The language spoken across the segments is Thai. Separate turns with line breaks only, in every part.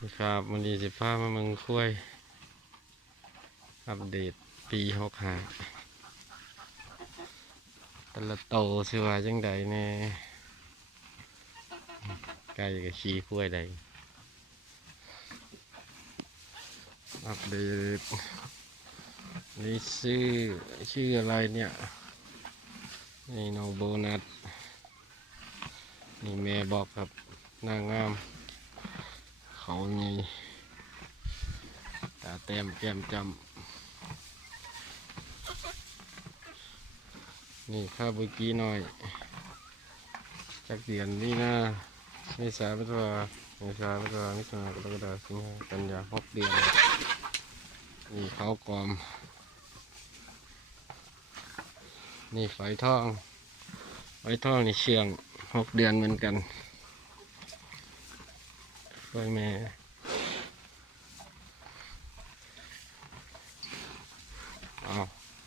ครับมันดีสิบห้ามาเมืองคุ้ยอัปเดตปีหกหาแต่ละโตสิว่าจังใดแน่ไก่กับขี้คุ้ยใดอัปเดตนี่ชื่อชื่ออะไรเนี่ยนี่น้องโบนัสนี่แม่บอกครับนางงาม เขาไงตาแต้มแก้มจำนี่ข้าวบุกี้หน่อยจักเดือนนี่นะไม่สาไม่ตัวไม่สาไม่ตัวไม่สายกรกฎาสิงหากันยาหกเดือนนี่เขากลอม นี่ฝอยทองฝอยทองนี่เชื่องหกเดือนเหมือนกัน ฝอยแม่เอา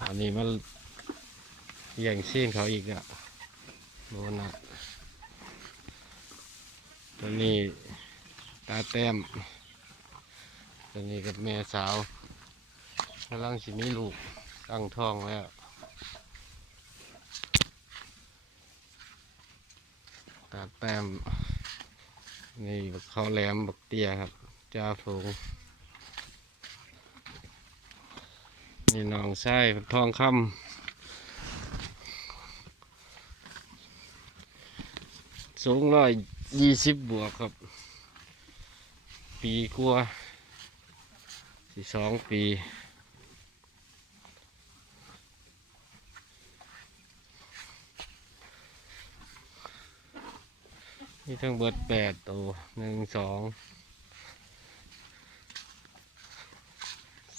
อันนี้มันแย่งซีนเขาอีกอะโดนอะตัวนี้ตาแต้มตัวนี้กับแม่สาวกำลังสิมีลูกตั้งท้องแล้วตาแต้ม นี่บักเขาแหลมบักเตี้ยครับจ้าฝูงนี่น้องไส้ทองคำสูงร้อยยี่สิบบวกครับ ปีกลัวาสี่สองปี นี่ทั้งเบิดแปดตัวหนึ่งสอง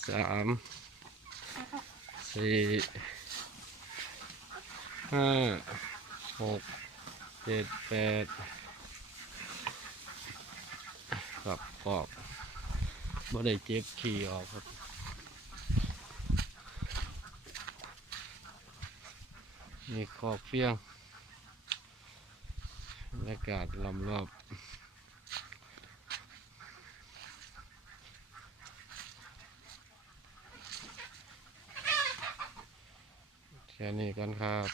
สามสี่ห้าหกเจ็ดแปดครับกอบบ่ได้เจ็บขี่ออกครับมีขอบเฟียง รยากาศล้อมรอบแค่นี้กันครับ